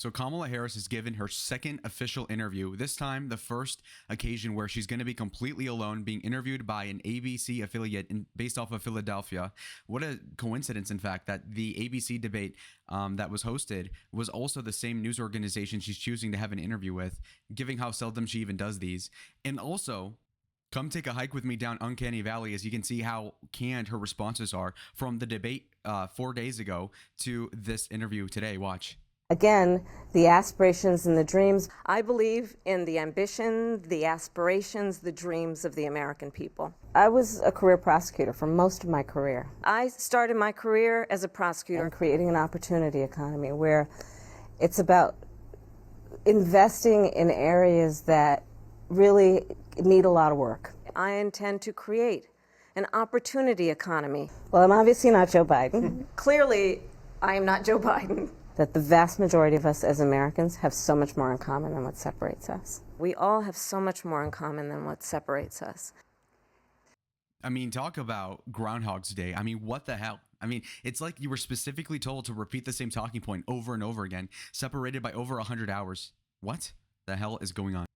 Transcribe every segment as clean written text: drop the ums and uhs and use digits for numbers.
So Kamala Harris has given her second official interview, this time the first occasion where she's going to be completely alone, being interviewed by an ABC affiliate based off of Philadelphia. What a coincidence, in fact, that the ABC debate that was hosted was also the same news organization she's choosing to have an interview with, given how seldom she even does these. And also, come take a hike with me down Uncanny Valley as you can see how canned her responses are from the debate 4 days ago to this interview today. Watch. Again, the aspirations and the dreams. I believe in the ambition, the aspirations, the dreams of the American people. I was a career prosecutor for most of my career. I started my career as a prosecutor in creating an opportunity economy where it's about investing in areas that really need a lot of work. I intend to create an opportunity economy. Well, I'm obviously not Joe Biden. Clearly, I am not Joe Biden. That the vast majority of us as Americans have so much more in common than what separates us. We all have so much more in common than what separates us. I mean, talk about Groundhog's Day. I mean, what the hell? I mean, it's like you were specifically told to repeat the same talking point over and over again, separated by over 100 hours. What the hell is going on?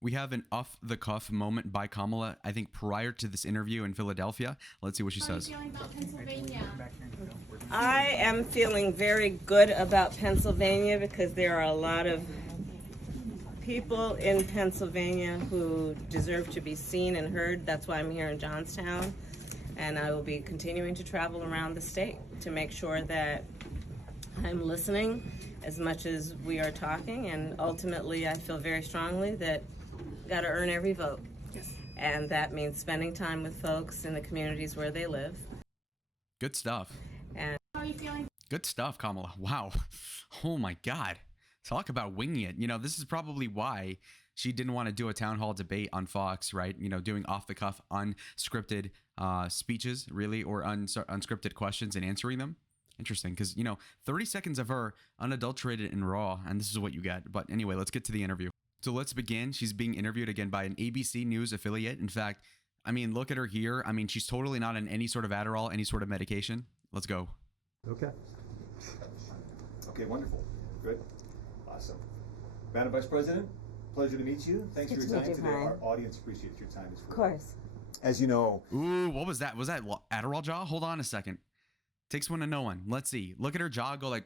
We have an off-the-cuff moment by Kamala, I think, prior to this interview in Philadelphia. Let's see what she says. How are you feeling about Pennsylvania? I am feeling very good about Pennsylvania because there are a lot of people in Pennsylvania who deserve to be seen and heard. That's why I'm here in Johnstown. And I will be continuing to travel around the state to make sure that I'm listening as much as we are talking. And ultimately, I feel very strongly that got to earn every vote. Yes. And that means spending time with folks in the communities where they live. Good stuff. And how are you feeling? Good stuff, Kamala. Wow. Oh my God. Talk about winging it. You know, this is probably why she didn't want to do a town hall debate on Fox, right? You know, doing off the cuff, unscripted speeches, really, or unscripted questions and answering them. Interesting, because, you know, 30 seconds of her unadulterated and raw, and this is what you get. But anyway, let's get to the interview. So let's begin. She's being interviewed again by an ABC News affiliate. In fact, I mean, look at her here. I mean, she's totally not on any sort of Adderall, any sort of medication. Let's go. Okay. Okay, wonderful. Good. Awesome. Madam Vice President, pleasure to meet you. Thanks for your time today. Our audience appreciates your time as well. of course. As you know. Ooh, what was that? Was that Adderall jaw? Hold on a second. Takes one to know one. Let's see. Look at her jaw go like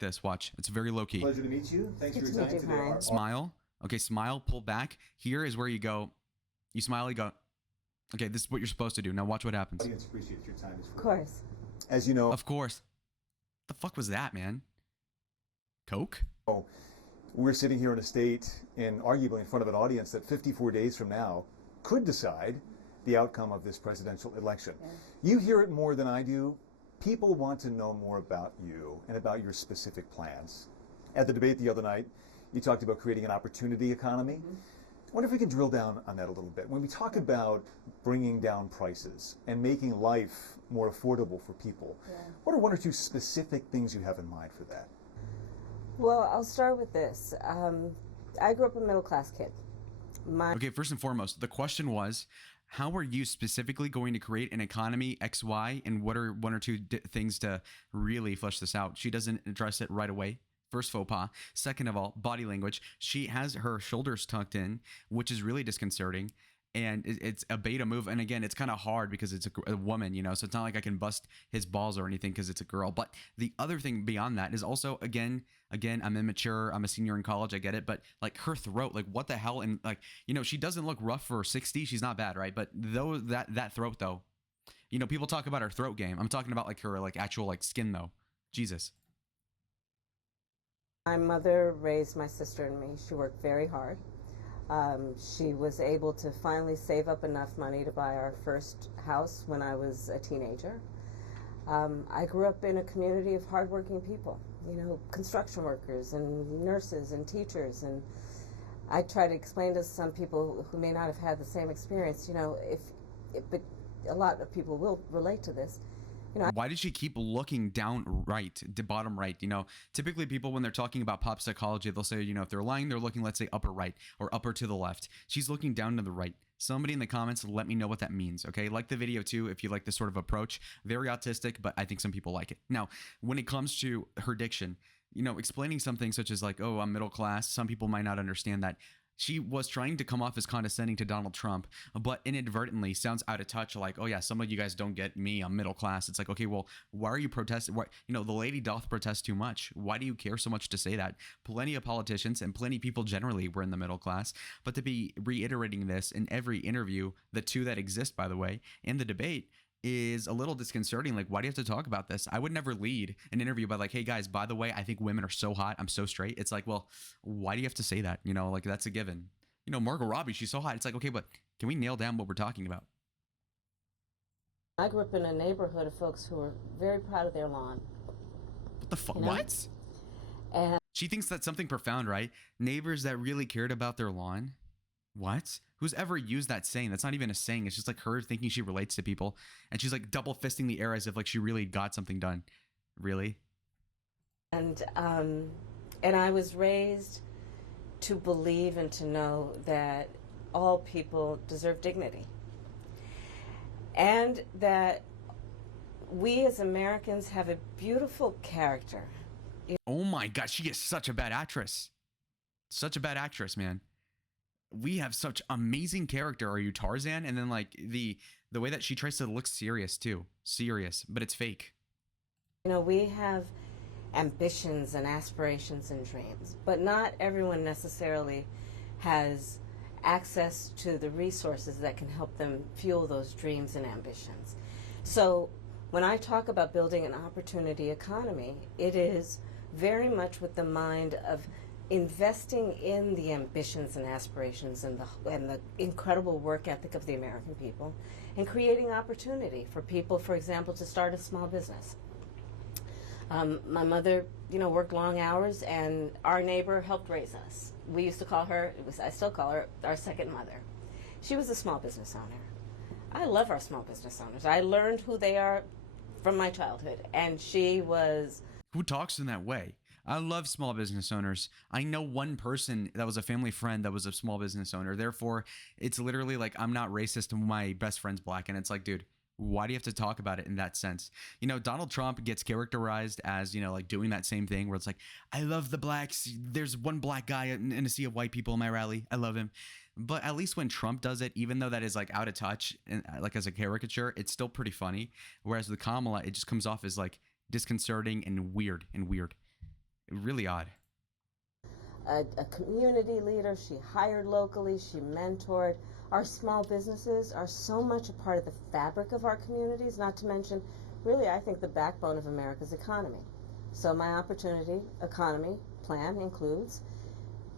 this. Watch. It's very low key. Pleasure to meet you. Thanks for your time today. Smile. Okay, smile. Pull back. Here is where you go. You smile. You go. Okay, this is what you're supposed to do. Now watch what happens. Audience appreciates your time as well. Of course. As you know. Of course. The fuck was that, man? Coke? Oh, we're sitting here in a state and arguably in front of an audience that 54 days from now could decide the outcome of this presidential election. Yeah. You hear it more than I do. People want to know more about you and about your specific plans. At the debate the other night, you talked about creating an opportunity economy. Mm-hmm. I wonder if we can drill down on that a little bit. When we talk about bringing down prices and making life more affordable for people, what are one or two specific things you have in mind for that? Well, I'll start with this. I grew up a middle-class kid. Okay, first and foremost, the question was, how are you specifically going to create an economy XY, and what are one or two things to really flesh this out? She doesn't address it right away. First faux pas. Second of all, body language. She has her shoulders tucked in, which is really disconcerting. And it's a beta move. And again, it's kind of hard because it's a woman, you know, so it's not like I can bust his balls or anything because it's a girl. But the other thing beyond that is also, again, I'm immature. I'm a senior in college. I get it. But like her throat, like what the hell? And like, you know, she doesn't look rough for 60. She's not bad, right? But though that throat, though, you know, people talk about her throat game. I'm talking about like her like actual like skin, though. Jesus. My mother raised my sister and me. She worked very hard. She was able to finally save up enough money to buy our first house when I was a teenager. I grew up in a community of hardworking people, you know, construction workers and nurses and teachers. And I try to explain to some people who may not have had the same experience, you know, but a lot of people will relate to this. You know, why did she keep looking down right, to bottom right? You know, typically people, when they're talking about pop psychology, they'll say, you know, if they're lying, they're looking, let's say, upper right or upper to the left. She's looking down to the right. Somebody in the comments, let me know what that means, okay? Like the video too, if you like this sort of approach. Very autistic, but I think some people like it. Now, when it comes to her diction, explaining something such as like, oh, I'm middle class. Some people might not understand that. She was trying to come off as condescending to Donald Trump, but inadvertently sounds out of touch. Like, oh yeah, some of you guys don't get me. I'm middle class. It's like, okay, well, why are you protesting? Why, the lady doth protest too much. Why do you care so much to say that? Plenty of politicians and plenty of people generally were in the middle class, but to be reiterating this in every interview, the two that exist, by the way, in the debate, is a little disconcerting. Like, why do you have to talk about this? I would never lead an interview by like, hey guys, by the way, I think women are so hot, I'm so straight. It's like, well, why do you have to say that? Like, that's a given. Margot Robbie, she's so hot. It's like, okay, but can we nail down what we're talking about? I grew up in a neighborhood of folks who were very proud of their lawn. What the fuck? What? And she thinks that's something profound, right? Neighbors that really cared about their lawn. What? Who's ever used that saying? That's not even a saying. It's just like her thinking she relates to people. And she's like double fisting the air as if like she really got something done. Really? And I was raised to believe and to know that all people deserve dignity. And that we as Americans have a beautiful character. Oh my God, she is such a bad actress. Such a bad actress, man. We have such amazing character. Are you Tarzan? And then like the way that she tries to look serious too. Serious, but it's fake. We have ambitions and aspirations and dreams, but not everyone necessarily has access to the resources that can help them fuel those dreams and ambitions. So when I talk about building an opportunity economy, it is very much with the mind of investing in the ambitions and aspirations and the incredible work ethic of the American people, and creating opportunity for people, for example, to start a small business. My mother, worked long hours, and our neighbor helped raise us. We used to call her, I still call her, our second mother. She was a small business owner. I love our small business owners. I learned who they are from my childhood, and she was... Who talks in that way? I love small business owners. I know one person that was a family friend that was a small business owner. Therefore, it's literally like, I'm not racist and my best friend's black. And it's like, dude, why do you have to talk about it in that sense? Donald Trump gets characterized as, like doing that same thing where it's like, I love the blacks. There's one black guy in a sea of white people in my rally. I love him. But at least when Trump does it, even though that is like out of touch and like as a caricature, it's still pretty funny. Whereas with Kamala, it just comes off as like disconcerting and weird. Really odd. A community leader, she hired locally, she mentored. Our small businesses are so much a part of the fabric of our communities, not to mention, really, I think, the backbone of America's economy. So my opportunity economy plan includes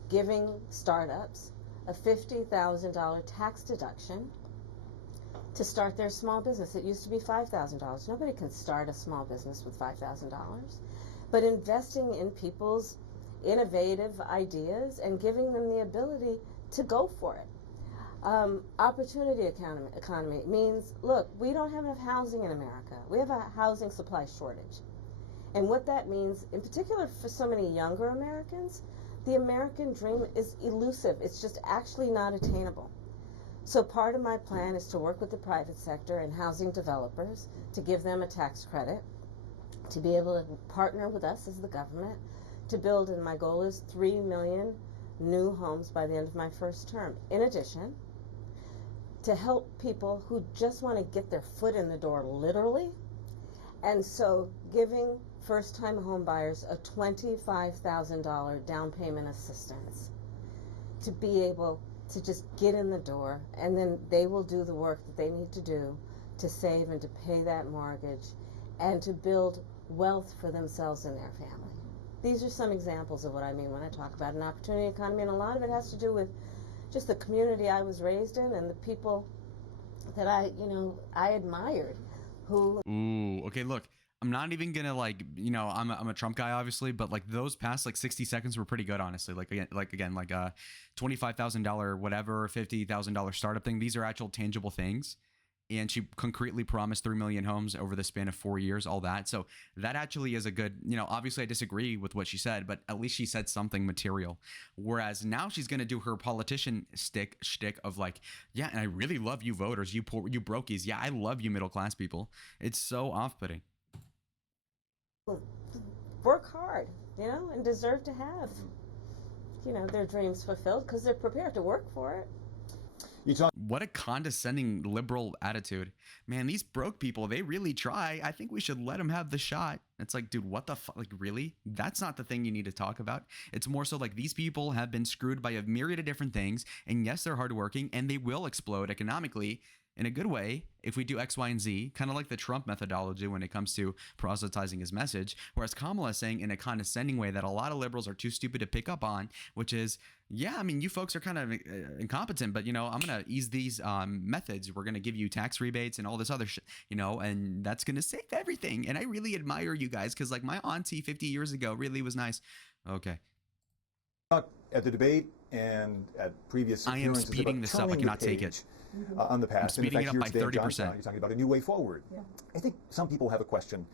giving startups a $50,000 tax deduction to start their small business. It used to be $5,000. Nobody can start a small business with $5,000. But investing in people's innovative ideas and giving them the ability to go for it. Opportunity economy means, look, we don't have enough housing in America. We have a housing supply shortage. And what that means, in particular for so many younger Americans, the American dream is elusive. It's just actually not attainable. So part of my plan is to work with the private sector and housing developers to give them a tax credit, to be able to partner with us as the government to build, and my goal is 3 million new homes by the end of my first term. In addition, to help people who just want to get their foot in the door, literally, and so giving first-time home buyers a $25,000 down payment assistance to be able to just get in the door, and then they will do the work that they need to do to save and to pay that mortgage and to build wealth for themselves and their family. These are some examples of what I mean when I talk about an opportunity economy, and a lot of it has to do with just the community I was raised in and the people that I admired who... Ooh, okay, look, I'm not even gonna like, I'm a Trump guy, obviously, but like those past like 60 seconds were pretty good, honestly. Like $25,000 whatever, $50,000 startup thing. These are actual tangible things. And she concretely promised 3 million homes over the span of 4 years, all that. So that actually is a good, obviously I disagree with what she said, but at least she said something material. Whereas now she's going to do her politician shtick of like, yeah, and I really love you voters, you brokies. Yeah, I love you middle class people. It's so off-putting. Work hard. and deserve to have, their dreams fulfilled because they're prepared to work for it. What a condescending liberal attitude. Man, these broke people, they really try. I think we should let them have the shot. It's like, dude, what the fuck? Like, really? That's not the thing you need to talk about. It's more so like these people have been screwed by a myriad of different things. And yes, they're hardworking and they will explode economically in a good way if we do X, Y, and Z, kind of like the Trump methodology when it comes to proselytizing his message. Whereas Kamala is saying in a condescending way that a lot of liberals are too stupid to pick up on, which is, yeah, I mean, you folks are kind of incompetent, but, I'm going to ease these methods. We're going to give you tax rebates and all this other shit, and that's going to save everything. And I really admire you guys because, like, my auntie 50 years ago really was nice. Okay. At the debate and at previous I am speeding this up. I cannot take it. On the past. I'm speeding it up by 30%. You're talking about a new way forward. Yeah. I think some people have a question,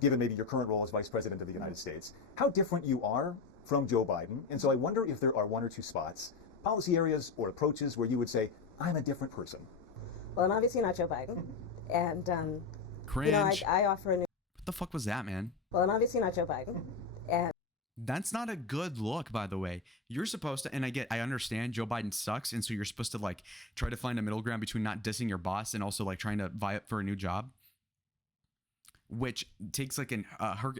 given maybe your current role as Vice President of the United States, how different you are from Joe Biden. And so I wonder if there are one or two spots, policy areas or approaches where you would say, I'm a different person. Well, I'm obviously not Joe Biden. And, Cringe. I offer a new... What the fuck was that, man? Well, I'm obviously not Joe Biden. And that's not a good look, by the way. You're supposed to, and I understand Joe Biden sucks, and so you're supposed to like try to find a middle ground between not dissing your boss and also like trying to vie up for a new job, which takes like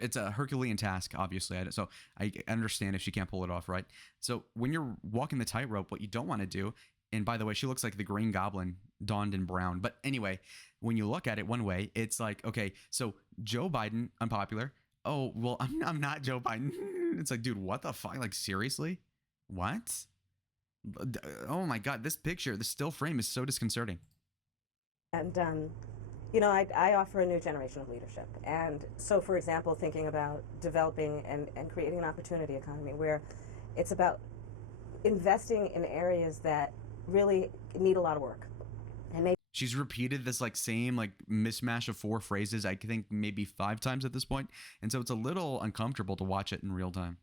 it's a Herculean task, obviously. So I understand if she can't pull it off, right? So when you're walking the tightrope, what you don't want to do, and by the way, she looks like the Green Goblin donned in brown. But anyway, when you look at it one way, it's like, okay, so Joe Biden, unpopular. Oh, well, I'm not Joe Biden. It's like, dude, what the fuck? Like, seriously? What? Oh my God, this picture, this still frame is so disconcerting. And, I offer a new generation of leadership. And so, for example, thinking about developing and creating an opportunity economy where it's about investing in areas that really need a lot of work. And maybe she's repeated this like same like mismatch of 4 phrases, I think maybe 5 times at this point. And so it's a little uncomfortable to watch it in real time.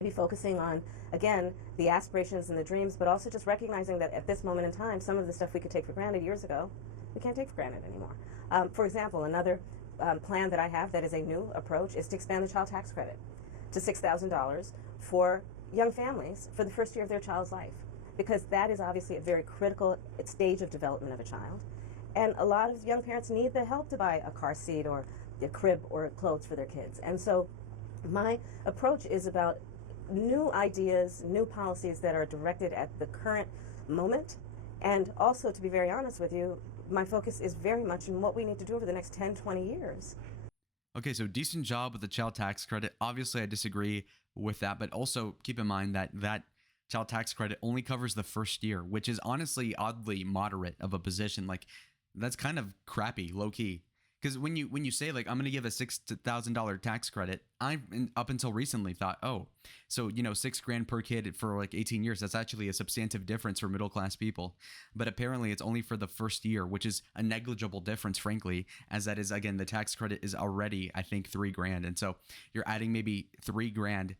Be focusing on, again, the aspirations and the dreams, but also just recognizing that at this moment in time, some of the stuff we could take for granted years ago, we can't take for granted anymore. For example, another plan that I have that is a new approach is to expand the child tax credit to $6,000 for young families for the first year of their child's life, because that is obviously a very critical stage of development of a child. And a lot of young parents need the help to buy a car seat or a crib or clothes for their kids. And so my approach is about new ideas, new policies that are directed at the current moment. And also, to be very honest with you, my focus is very much in what we need to do over the next 10, 20 years. Okay, so decent job with the child tax credit. Obviously, I disagree with that, but also keep in mind that that child tax credit only covers the first year, which is honestly oddly moderate of a position. Like, that's kind of crappy, low key. Because when you say like I'm gonna give a $6,000 tax credit, I up until recently thought, oh, so $6,000 per kid for like 18 years. That's actually a substantive difference for middle class people. But apparently it's only for the first year, which is a negligible difference, frankly, as that is again the tax credit is already I think $3,000, and so you're adding maybe $3,000.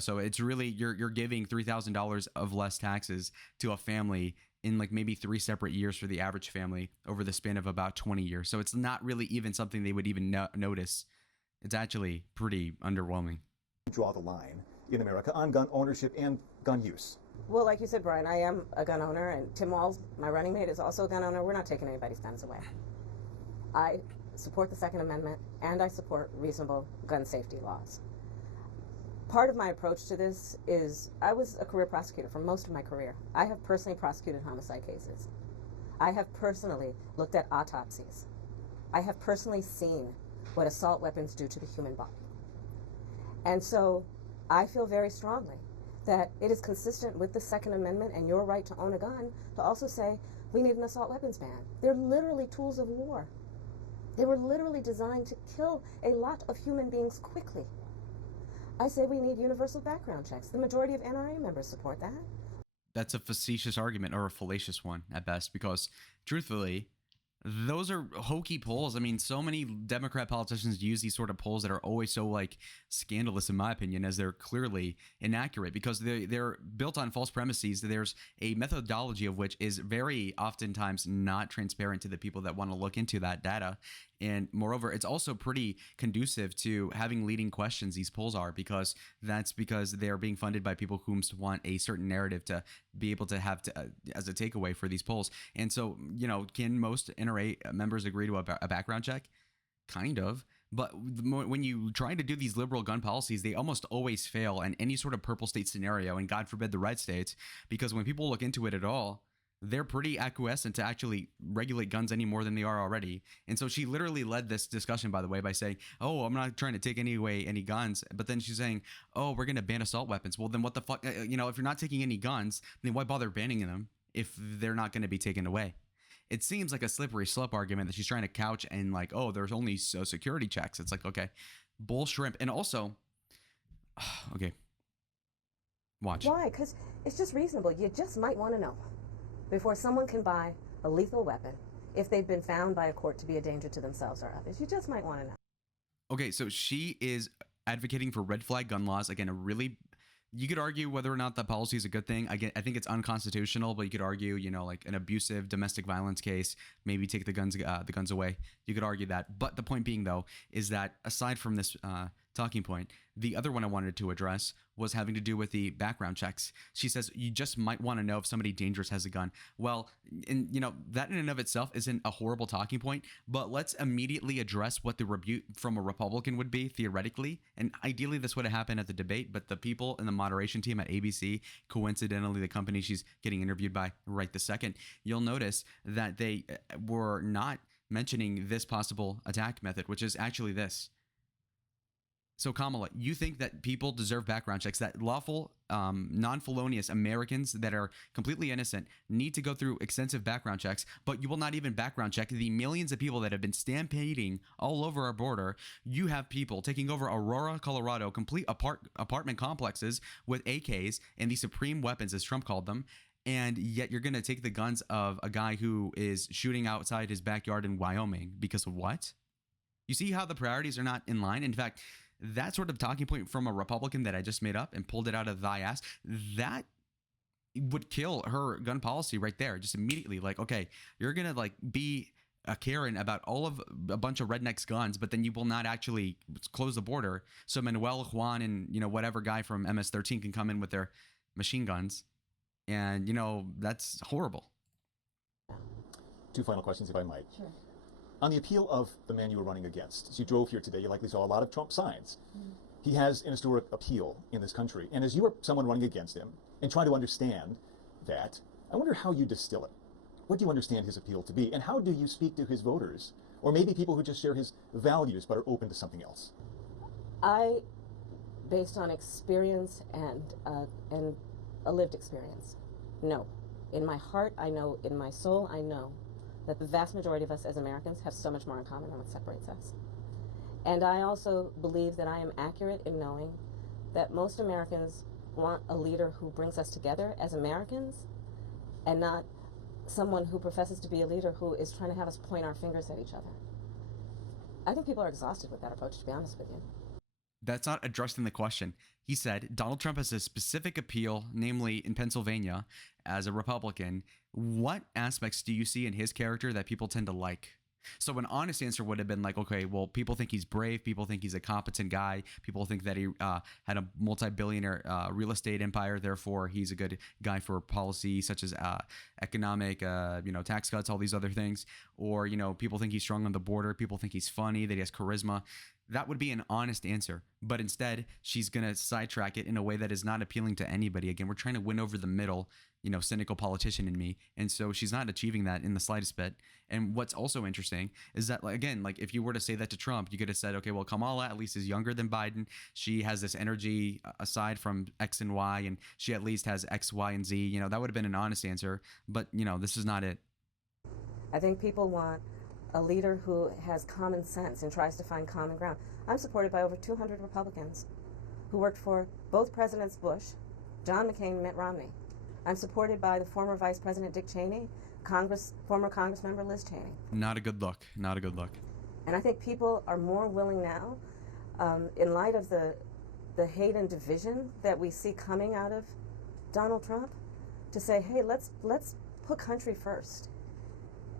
So it's really you're giving $3,000 of less taxes to a family in like maybe 3 separate years for the average family over the span of about 20 years. So it's not really even something they would even notice. It's actually pretty underwhelming. Draw the line in America on gun ownership and gun use. Well, like you said, Brian, I am a gun owner, and Tim Walz, my running mate, is also a gun owner. We're not taking anybody's guns away. I support the Second Amendment, and I support reasonable gun safety laws. Part of my approach to this is I was a career prosecutor for most of my career. I have personally prosecuted homicide cases. I have personally looked at autopsies. I have personally seen what assault weapons do to the human body. And so I feel very strongly that it is consistent with the Second Amendment and your right to own a gun to also say we need an assault weapons ban. They're literally tools of war. They were literally designed to kill a lot of human beings quickly. I say we need universal background checks. The majority of NRA members support that. That's a facetious argument, or a fallacious one at best, because truthfully, those are hokey polls. I mean, so many Democrat politicians use these sort of polls that are always so like scandalous, in my opinion, as they're clearly inaccurate because they're built on false premises. There's a methodology of which is very oftentimes not transparent to the people that want to look into that data. And moreover, it's also pretty conducive to having leading questions, these polls are, because they're being funded by people who want a certain narrative to be able to have as a takeaway for these polls. And so, can most NRA members agree to a background check? Kind of. But when you try to do these liberal gun policies, they almost always fail in any sort of purple state scenario, and God forbid the red states, because when people look into it at all, they're pretty acquiescent to actually regulate guns any more than they are already. And so she literally led this discussion, by the way, by saying, oh, I'm not trying to take away any guns. But then she's saying, oh, we're going to ban assault weapons. Well, then what the fuck? If you're not taking any guns, then why bother banning them if they're not going to be taken away? It seems like a slippery slope argument that she's trying to couch in like, oh, there's only security checks. It's like, okay, bull shrimp. And also, okay, watch. Why? Because it's just reasonable. You just might want to know before someone can buy a lethal weapon if they've been found by a court to be a danger to themselves or others. You just might want to know. Okay, so she is advocating for red flag gun laws. Again, you could argue whether or not the policy is a good thing. Again, I think it's unconstitutional, but you could argue, like an abusive domestic violence case, maybe take the guns away. You could argue that. But the point being, though, is that aside from this talking point, the other one I wanted to address was having to do with the background checks. She says you just might want to know if somebody dangerous has a gun. Well, and that in and of itself isn't a horrible talking point, but let's immediately address what the rebuke from a Republican would be theoretically. And ideally this would have happened at the debate, but the people in the moderation team at ABC, coincidentally the company she's getting interviewed by right this second, you'll notice that they were not mentioning this possible attack method, which is actually this. So Kamala, you think that people deserve background checks, that lawful, non-felonious Americans that are completely innocent need to go through extensive background checks, but you will not even background check the millions of people that have been stampeding all over our border. You have people taking over Aurora, Colorado, complete apartment complexes with AKs and these supreme weapons, as Trump called them, and yet you're going to take the guns of a guy who is shooting outside his backyard in Wyoming because of what? You see how the priorities are not in line? In fact, that sort of talking point from a Republican that I just made up and pulled it out of thy ass, that would kill her gun policy right there, just immediately. Like, okay, you're going to be a Karen about all of a bunch of rednecks guns, but then you will not actually close the border. So Manuel, Juan, and, whatever guy from MS-13 can come in with their machine guns. And, that's horrible. 2 final questions, if I might. Sure. On the appeal of the man you were running against, as you drove here today, you likely saw a lot of Trump signs. He has an historic appeal in this country. And as you are someone running against him and trying to understand that, I wonder how you distill it. What do you understand his appeal to be? And how do you speak to his voters? Or maybe people who just share his values but are open to something else? I, based on experience and a lived experience, no. In my heart, I know. In my soul, I know that the vast majority of us as Americans have so much more in common than what separates us. And I also believe that I am accurate in knowing that most Americans want a leader who brings us together as Americans and not someone who professes to be a leader who is trying to have us point our fingers at each other. I think people are exhausted with that approach, to be honest with you. That's not addressing the question. He said Donald Trump has a specific appeal, namely in Pennsylvania, as a Republican. What aspects do you see in his character that people tend to like? So an honest answer would have been like, okay, well, people think he's brave. People think he's a competent guy. People think that he had a multi-billionaire real estate empire. Therefore, he's a good guy for policy such as economic, tax cuts, all these other things. Or, people think he's strong on the border. People think he's funny, that he has charisma. That would be an honest answer. But instead, she's going to sidetrack it in a way that is not appealing to anybody. Again, we're trying to win over the middle, cynical politician in me. And so she's not achieving that in the slightest bit. And what's also interesting is that, if you were to say that to Trump, you could have said, okay, well, Kamala at least is younger than Biden. She has this energy aside from X and Y, and she at least has X, Y, and Z. That would have been an honest answer. But, this is not it. I think people want a leader who has common sense and tries to find common ground. I'm supported by over 200 Republicans who worked for both Presidents Bush, John McCain, and Mitt Romney. I'm supported by the former Vice President Dick Cheney, former Congressmember Liz Cheney. Not a good look. Not a good look. And I think people are more willing now, in light of the hate and division that we see coming out of Donald Trump, to say, hey, let's put country first.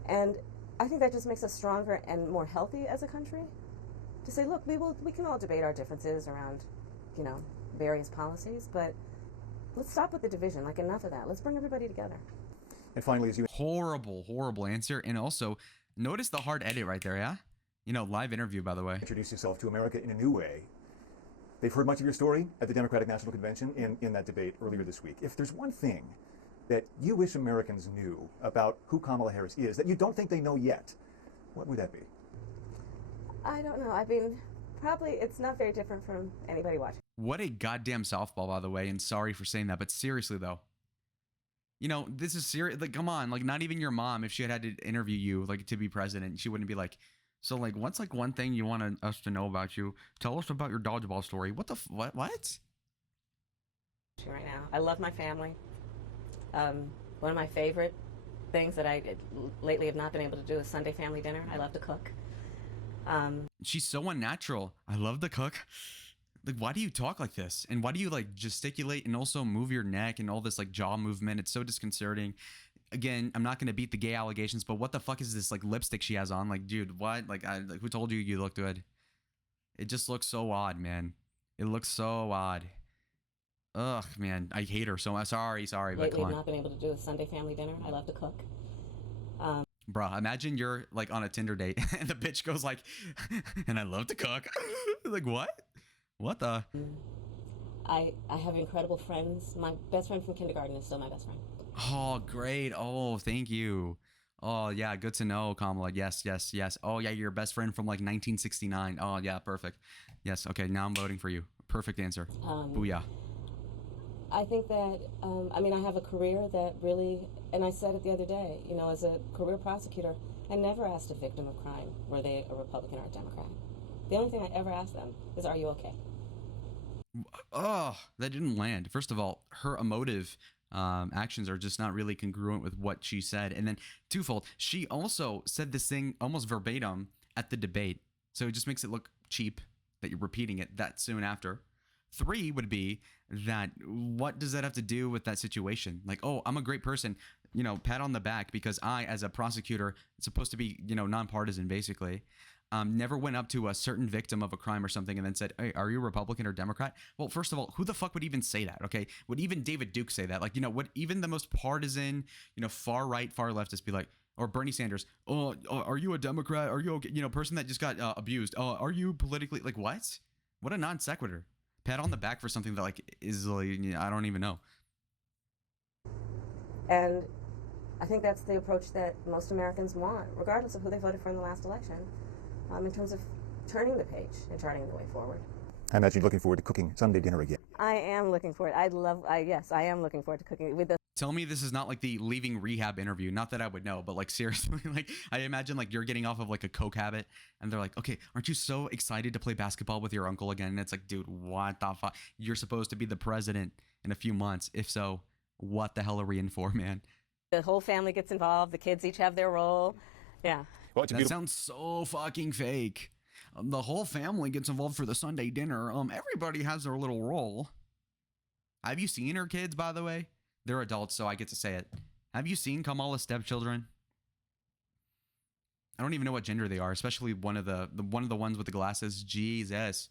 And I think that just makes us stronger and more healthy as a country. To say, look, we can all debate our differences around, you know, various policies, but let's stop with the division. Like, enough of that. Let's bring everybody together. And finally, as you Horrible answer. And also, notice the hard edit right there, yeah? You know, live interview, by the way. introduce yourself to America in a new way, they've heard much of your story at the Democratic National Convention in that debate earlier this week. If there's one thing that you wish Americans knew about who Kamala Harris is that you don't think they know yet, what would that be? I don't know. I mean, probably it's not very different from anybody watching. What a goddamn softball, by the way. And sorry for saying that, but seriously, though. You know, this is serious. Like, come on. Like, not even your mom, if she had to interview you, like, to be president, she wouldn't be like, so, like, what's, like, one thing you want us to know about you? Tell us about your dodgeball story. What the what? What? Right now, I love my family. One of my favorite things that I lately have not been able to do is Sunday family dinner. I love to cook. She's so unnatural. I love to cook. Like, why do you talk like this? And why do you, like, gesticulate and also move your neck and all this, like, jaw movement? It's so disconcerting. Again, I'm not going to beat the gay allegations, but what the fuck is this, like, lipstick she has on? Like, dude, what? Like, who told you you look good? It just looks so odd, man. It looks so odd. Ugh, man. I hate her so much. Sorry, but Lately, come I've on. not been able to do a Sunday family dinner. I love to cook. Bruh, imagine you're, like, on a Tinder date and the bitch goes like, and I love to cook. Like, what? What the? I have incredible friends. My best friend from kindergarten is still my best friend. Oh, great. Oh, thank you. Oh, yeah, good to know, Kamala. Yes. Oh, yeah, your best friend from like 1969. Oh, yeah, perfect. Yes, okay, now I'm voting for you. Perfect answer. Booyah. I think that, I mean, I have a career that really, and I said it the other day, you know, as a career prosecutor, I never asked a victim of crime, were they a Republican or a Democrat. The only thing I ever asked them is, are you okay? Oh, that didn't land. First of all, her emotive actions are just not really congruent with what she said. And then twofold, she also said this thing almost verbatim at the debate. So it just makes it look cheap that you're repeating it that soon after. 3 would be that what does that have to do with that situation? Like, oh, I'm a great person, you know, pat on the back because I, as a prosecutor, supposed to be, you know, nonpartisan basically. Never went up to a certain victim of a crime or something and then said, hey, are you Republican or Democrat? Well, first of all, who the fuck would even say that? Okay. Would even David Duke say that? Like, you know, would even the most partisan, you know, far right, far leftist be like, or Bernie Sanders, oh, are you a Democrat? Are you okay? You know, person that just got abused. Are you politically, like, what? What a non sequitur. Pat on the back for something that, like, is, like, you know, I don't even know. And I think that's the approach that most Americans want, regardless of who they voted for in the last election, in terms of turning the page and charting the way forward. I imagine you're looking forward to cooking Sunday dinner again. I am looking forward. Yes, I am looking forward to cooking with the. Tell me this is not like the leaving rehab interview. Not that I would know, but like seriously, like I imagine like you're getting off of like a coke habit and they're like, okay, aren't you so excited to play basketball with your uncle again? And it's like, dude, what the fuck? You're supposed to be the president in a few months. If so, what the hell are we in for, man? The whole family gets involved. The kids each have their role. Yeah. Well, it's a That beautiful. sounds so fucking fake. The whole family gets involved for the Sunday dinner. Everybody has their little role. Have you seen her kids, by the way? They're adults, so I get to say it. Have you seen Kamala's stepchildren? I don't even know what gender they are, especially one of the ones with the glasses. Jesus.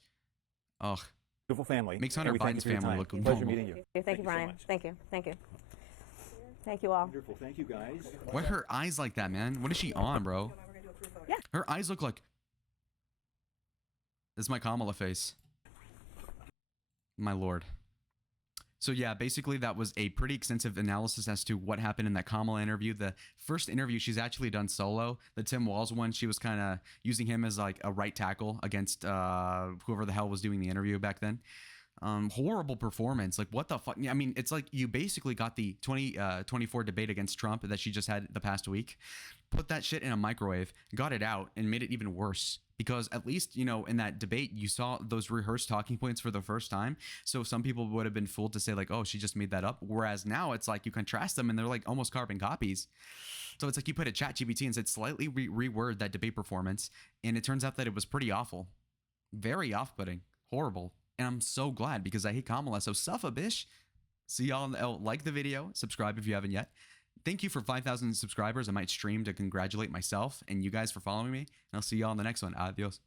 Ugh. Beautiful family. Makes Hunter And we thank you Biden's for your family time. look Pleasure normal. meeting you. Thank you, Brian. so much. Thank you. Thank you all. Wonderful. Thank you, guys. Why are her eyes like that, man? What is she on, bro? Yeah. Her eyes look like... This is my Kamala face. My lord. So yeah, basically that was a pretty extensive analysis as to what happened in that Kamala interview. The first interview she's actually done solo. The Tim Walz one, she was kind of using him as like a right tackle against whoever the hell was doing the interview back then. Horrible performance. Like, what the fuck? I mean, it's like you basically got the 2024 debate against Trump that she just had the past week, put that shit in a microwave, got it out, and made it even worse. Because at least, you know, in that debate, you saw those rehearsed talking points for the first time. So some people would have been fooled to say like, oh, she just made that up. Whereas now it's like you contrast them and they're like almost carbon copies. So it's like you put a ChatGPT and said slightly reword that debate performance. And it turns out that it was pretty awful. Very off-putting. Horrible. And I'm so glad because I hate Kamala. So suffer, bish. See y'all. Like the video. Subscribe if you haven't yet. thank you for 5,000 subscribers. I might stream to congratulate myself and you guys for following me. And I'll see y'all on the next one. Adios.